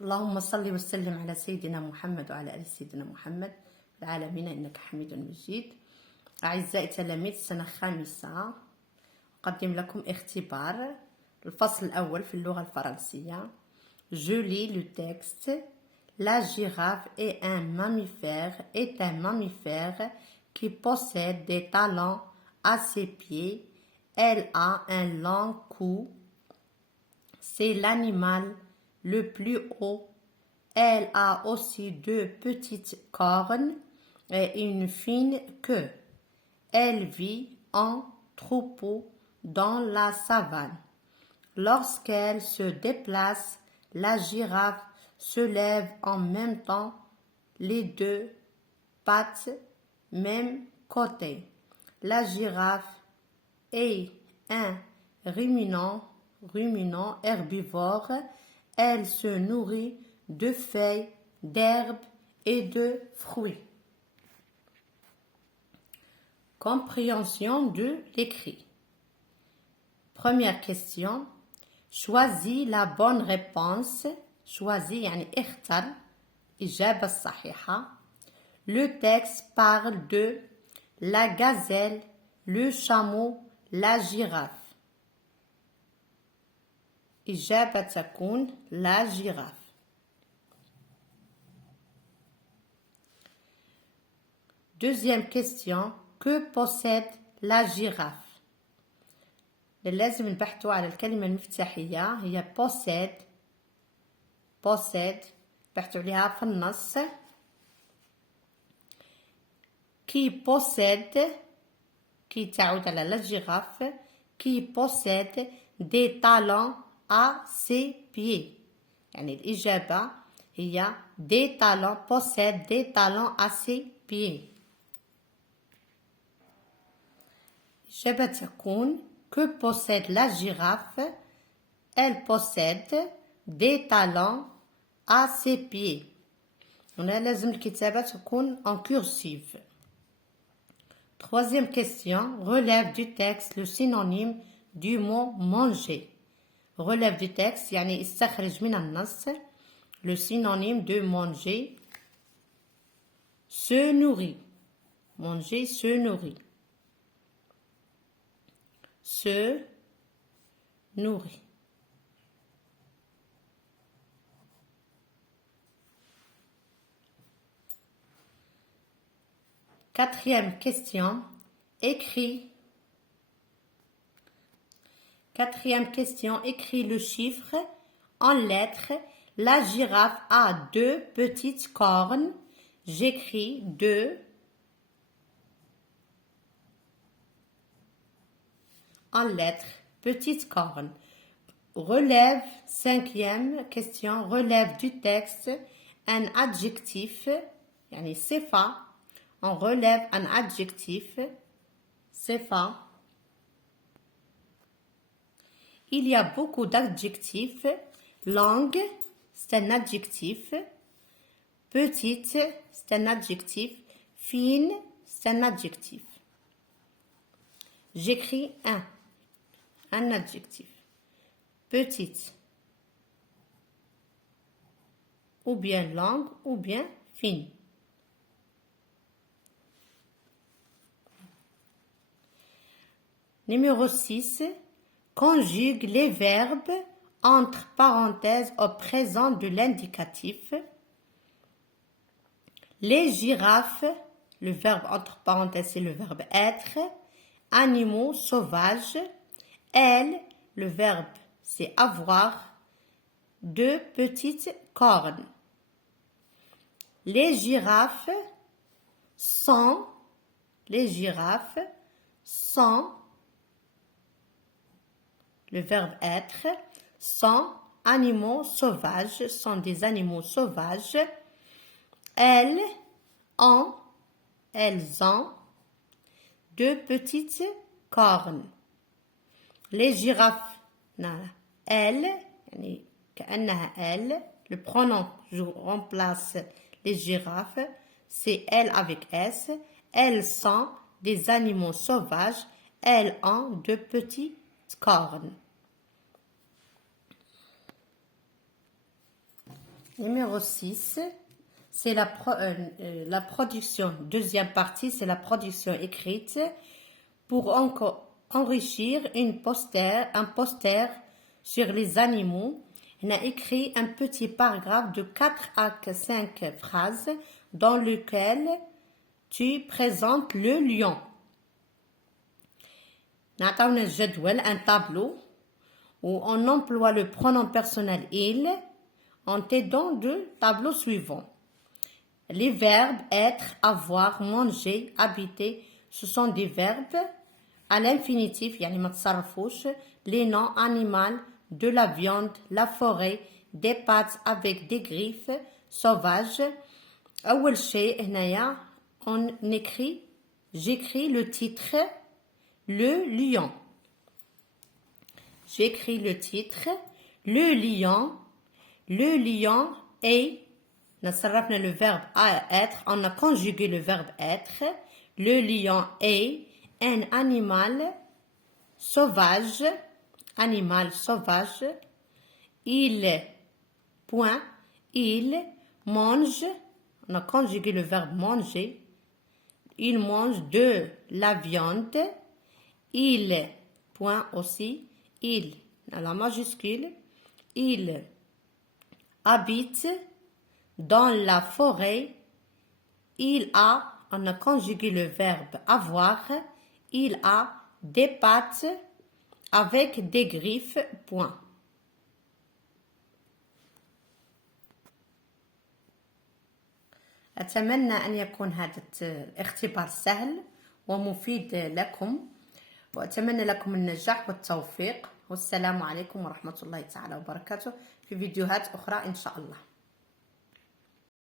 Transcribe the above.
اللهم صل وسلم على سيدنا محمد وعلى آل سيدنا محمد في العالمين إنك حميد مجيد. أعزائي تلاميذ السنة الخامسة، أقدم لكم اختبار الفصل الأول في اللغة الفرنسية. Je lis le texte. La girafe est un mammifère qui possède des talons à ses pieds. Elle a un long cou. C'est l'animal le plus haut. Elle a aussi deux petites cornes et une fine queue. Elle vit en troupeau dans la savane. Lorsqu'elle se déplace, la girafe se lève en même temps, les deux pattes même côté. La girafe est un ruminant herbivore. Elle se nourrit de feuilles, d'herbes et de fruits. Compréhension de l'écrit. Première question. Choisis la bonne réponse. Choisis يعني اختر الإجابة الصحيحة. Le texte parle de la gazelle, le chameau, la girafe. إجابة تكون la girafe. Deuxième question. Que possède la girafe? لازم نبحثوا على الكلمة المفتاحية هي possède بحثوا عليها في النص. qui تعود على la girafe qui possède des talons à ses pieds. يعني الإجابة هي des talons possède des talons à ses pieds. الإجابة تكون que possède la girafe? Elle possède des talons à ses pieds. هنا لازم الكتابة تكون en cursive. Troisième question. Relève du texte le synonyme du mot manger. Relève du texte يعني استخرج من النص le synonyme de manger. Se nourrit. Manger, se nourrit. Se nourrit. Quatrième question. Écris le chiffre en lettres. La girafe a deux petites cornes. J'écris deux. En lettres, petites cornes. Relève, cinquième question, relève du texte un adjectif, يعني صفة. On relève un adjectif, صفة. Il y a beaucoup d'adjectifs. Longue, c'est un adjectif. Petite, c'est un adjectif. Fine, c'est un adjectif. J'écris un adjectif. Petite. Ou bien longue, ou bien fine. Numéro 6. Conjugue les verbes entre parenthèses au présent de l'indicatif. Les girafes, le verbe entre parenthèses, c'est le verbe être. Animaux sauvages. Elle, le verbe, c'est avoir. Deux petites cornes. Les girafes sont, le verbe être, sont animaux sauvages, sont des animaux sauvages. Elles ont deux petites cornes. Les girafes, elles, le pronom je remplace les girafes, c'est elles avec S. Elles sont des animaux sauvages. Elles ont deux petites cornes. Numéro 6, c'est la production. Deuxième partie, c'est la production écrite pour encore enrichir un poster sur les animaux. On a écrit un petit paragraphe de 4 à 5 phrases dans lequel tu présentes le lion. نعطيونا الجدول un tableau où on emploie le pronom personnel il en t'aidant du tableau suivant. Les verbes être, avoir, manger, habiter, ce sont des verbes à l'infinitif, يعني ما تصرفوش. Les noms animal, de la viande, la forêt, des pattes avec des griffes, sauvages. أول شيء هنايا on écrit, j'écris le titre, le lion. J'écris le titre, le lion. Le lion est, نصرفنا le verbe être, on a conjugué le verbe être. Le lion est un animal sauvage. Animal sauvage. Il mange, on a conjugué le verbe manger. Il mange de la viande. Il, aussi, il, à la majuscule, il habite dans la forêt. Il a, on a conjugué le verbe avoir. Il a des pattes avec des griffes. أتمنى أن يكون هذا الاختبار سهل ومفيد لكم، وأتمنى لكم النجاح والتوفيق، والسلام عليكم ورحمة الله تعالى وبركاته في فيديوهات أخرى إن شاء الله.